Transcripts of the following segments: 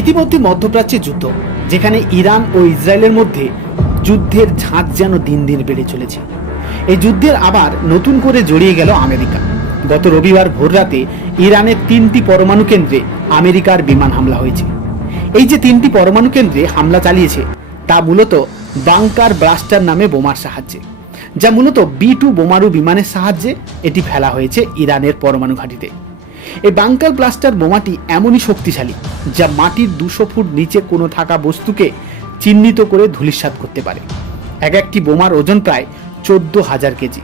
ইতিমধ্যে মধ্যপ্রাচ্যে যুদ্ধ, যেখানে ইরান ও ইসরায়েলের মধ্যে যুদ্ধের ঝাঁজ যেন দিন দিন বেড়ে চলেছে। এই যুদ্ধের আবার নতুন করে জড়িয়ে গেল আমেরিকা। গত রবিবার ভোররাতে ইরানের তিনটি পরমাণু কেন্দ্রে আমেরিকার বিমান হামলা হয়েছে। এই যে তিনটি পরমাণু কেন্দ্রে হামলা চালিয়েছে, তা মূলত বাংকার ব্লাস্টার নামে বোমার সাহায্যে। যা মূলত বি টু বোমারু বিমানের সাহায্যে এটি ফেলা হয়েছে ইরানের পরমাণু ঘাঁটিতে। এই বাংকার ব্লাস্টার বোমাটি এমনই শক্তিশালী, যা মাটির দুশো ফুট নিচে কোনো থাকা বস্তুকে চিহ্নিত করে ধূলিসাৎ করতে পারে। এক একটি বোমার ওজন প্রায় চোদ্দ হাজার কেজি।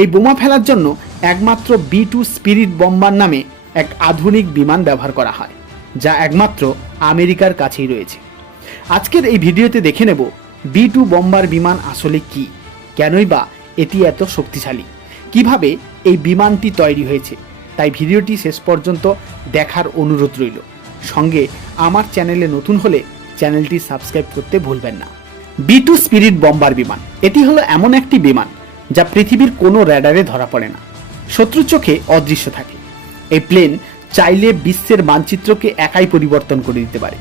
এই বোমা ফেলার জন্য একমাত্র বি টু স্পিরিট বম্বার নামে এক আধুনিক বিমান ব্যবহার করা হয়, যা একমাত্র আমেরিকার কাছেই রয়েছে। আজকের এই ভিডিওতে দেখে নেব বি টু বম্বার বিমান আসলে কি, কেনই বা এটি এত শক্তিশালী, কীভাবে এই বিমানটি তৈরি হয়েছে তাই ভিডিওটি শেষ পর্যন্ত দেখার অনুরোধ রইল। সঙ্গে আমার চ্যানেলে নতুন হলে চ্যানেলটি সাবস্ক্রাইব করতে ভুলবেন না। বি টু স্পিরিট বম্বার বিমান, এটি হলো এমন একটি বিমান যা পৃথিবীর কোনো র্যাডারে ধরা পড়ে না। শত্রু চোখে অদৃশ্য থাকে। এই প্লেন চাইলে বিশ্বের মানচিত্রকে একাই পরিবর্তন করে দিতে পারে।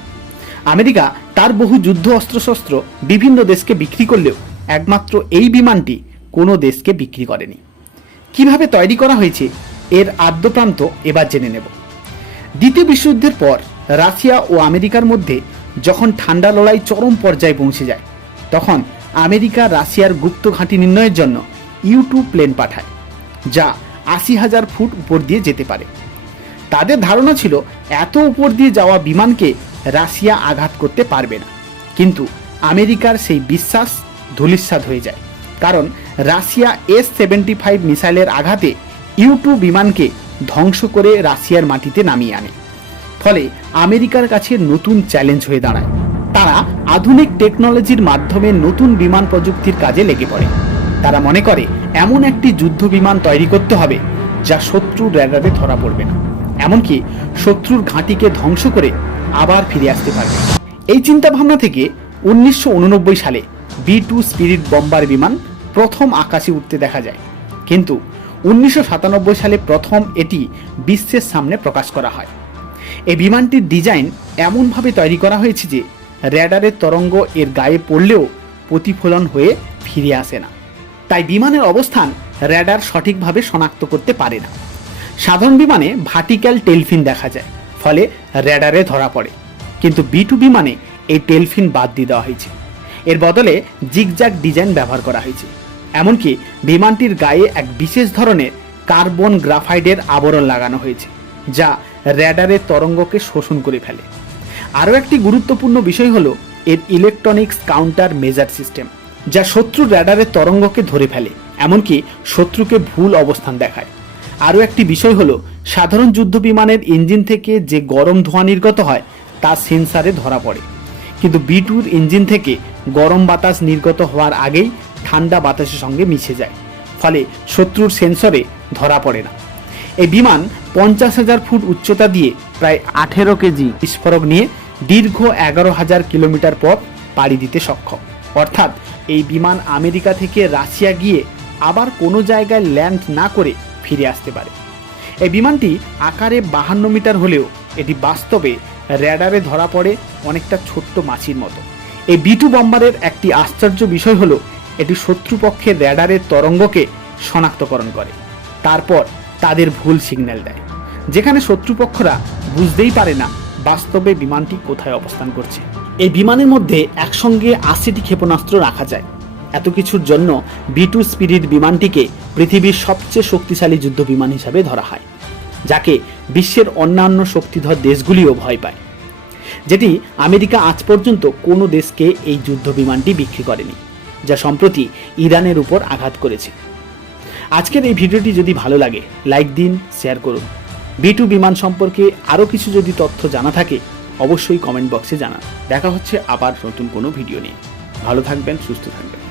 আমেরিকা তার বহু যুদ্ধ অস্ত্রশস্ত্র বিভিন্ন দেশকে বিক্রি করলেও একমাত্র এই বিমানটি কোনো দেশকে বিক্রি করেনি। কীভাবে তৈরি করা হয়েছে এর আদ্যপ্রান্ত এবার জেনে নেব। দ্বিতীয় বিশ্বযুদ্ধের পর রাশিয়া ও আমেরিকার মধ্যে যখন ঠান্ডা লড়াই চরম পর্যায়ে পৌঁছে যায়, তখন আমেরিকা রাশিয়ার গুপ্ত ঘাঁটি নির্ণয়ের জন্য ইউ টু প্লেন পাঠায়, যা আশি হাজার ফুট উপর দিয়ে যেতে পারে। তাদের ধারণা ছিল, এত উপর দিয়ে যাওয়া বিমানকে রাশিয়া আঘাত করতে পারবে না। কিন্তু আমেরিকার সেই বিশ্বাস ধূলিস্বাদ হয়ে যায়, কারণ রাশিয়া এস সেভেন্টি ফাইভ মিসাইলের আঘাতে ইউ টু বিমানকে ধ্বংস করে রাশিয়ার মাটিতে নামিয়ে আনে। ফলে আমেরিকার কাছে নতুন চ্যালেঞ্জ হয়ে দাঁড়ায়। তারা আধুনিক টেকনোলজির মাধ্যমে নতুন বিমান প্রযুক্তির কাজে লেগে পড়ে। তারা মনে করে, এমন একটি যুদ্ধ বিমান তৈরি করতে হবে যা শত্রুর র্যাডারে ধরা পড়বে না। এমনকি শত্রুর ঘাঁটিকে ধ্বংস করে আবার ফিরে আসতে পারবে। এই চিন্তাভাবনা থেকে উনিশশো উননব্বই সালে বি টু স্পিরিট বম্বার বিমান প্রথম আকাশে উঠতে দেখা যায়। কিন্তু উনিশশো সাতানব্বই সালে প্রথম এটি বিশ্বের সামনে প্রকাশ করা হয়। এই বিমানটির ডিজাইন এমনভাবে তৈরি করা হয়েছে যে র্যাডারের তরঙ্গ এর গায়ে পড়লেও প্রতিফলন হয়ে ফিরে আসে না। তাই বিমানের অবস্থান র্যাডার সঠিকভাবে শনাক্ত করতে পারে না। সাধারণ বিমানে ভার্টিক্যাল টেলফিন দেখা যায়, ফলে র্যাডারে ধরা পড়ে। কিন্তু বি টু বিমানে এই টেলফিন বাদ দিয়ে দেওয়া হয়েছে। এর বদলে জিগজ্যাগ ডিজাইন ব্যবহার করা হয়েছে। এমনকি বিমানটির গায়ে এক বিশেষ ধরনের কার্বন গ্রাফাইডের আবরণ লাগানো হয়েছে, যা র্যাডারের তরঙ্গকে শোষণ করে ফেলে। আরও একটি গুরুত্বপূর্ণ বিষয় হলো এর ইলেকট্রনিক্স কাউন্টার মেজার সিস্টেম যা শত্রু র্যাডারের তরঙ্গকে ধরে ফেলে, এমনকি শত্রুকে ভুল অবস্থান দেখায়। আরও একটি বিষয় হলো সাধারণ যুদ্ধ বিমানের ইঞ্জিন থেকে যে গরম ধোঁয়া নির্গত হয়, তা সেন্সারে ধরা পড়ে। কিন্তু বি টুর ইঞ্জিন থেকে গরম বাতাস নির্গত হওয়ার আগেই ঠান্ডা বাতাসের সঙ্গে মিশে যায়। ফলে শত্রুর সেন্সরে ধরা পড়ে না। এই বিমান পঞ্চাশ হাজার ফুট উচ্চতা দিয়ে প্রায় আঠেরো কেজি বিস্ফোরক নিয়ে দীর্ঘ এগারো হাজার কিলোমিটার পথ পাড়ি দিতে সক্ষম। অর্থাৎ এই বিমান আমেরিকা থেকে রাশিয়া গিয়ে আবার কোনো জায়গায় ল্যান্ড না করে ফিরে আসতে পারে। এই বিমানটি আকারে বাহান্ন মিটার হলেও এটি বাস্তবে র্যাডারে ধরা পড়ে অনেকটা ছোট্ট মাছির মতো। এই বিটু বম্বারের একটি আশ্চর্য বিষয় হলো এটি শত্রুপক্ষের র্যাডারের তরঙ্গকে শনাক্তকরণ করে। তারপর তাদের ভুল সিগন্যাল দেয়, যেখানে শত্রুপক্ষরা বুঝতেই পারে না বাস্তবে বিমানটি কোথায় অবস্থান করছে। এই বিমানের মধ্যে একসঙ্গে আশিটি ক্ষেপণাস্ত্র রাখা যায়। এত কিছুর জন্য বি টু স্পিরিট বিমানটিকে পৃথিবীর সবচেয়ে শক্তিশালী যুদ্ধ বিমান হিসাবে ধরা হয়, যাকে বিশ্বের অন্যান্য শক্তিধর দেশগুলিও ভয় পায়, যেটি আমেরিকা আজ পর্যন্ত কোনো দেশকে এই যুদ্ধ বিমানটি বিক্রি করেনি। যা সম্প্রতি ইরানের উপর আঘাত করেছে। আজকের এই ভিডিওটি যদি ভালো লাগে, লাইক দিন, শেয়ার করুন। বি টু বিমান সম্পর্কে আরও কিছু যদি তথ্য জানা থাকে, অবশ্যই কমেন্ট বক্সে জানান। দেখা হচ্ছে আবার নতুন কোনো ভিডিও নিয়ে। ভালো থাকবেন, সুস্থ থাকবেন।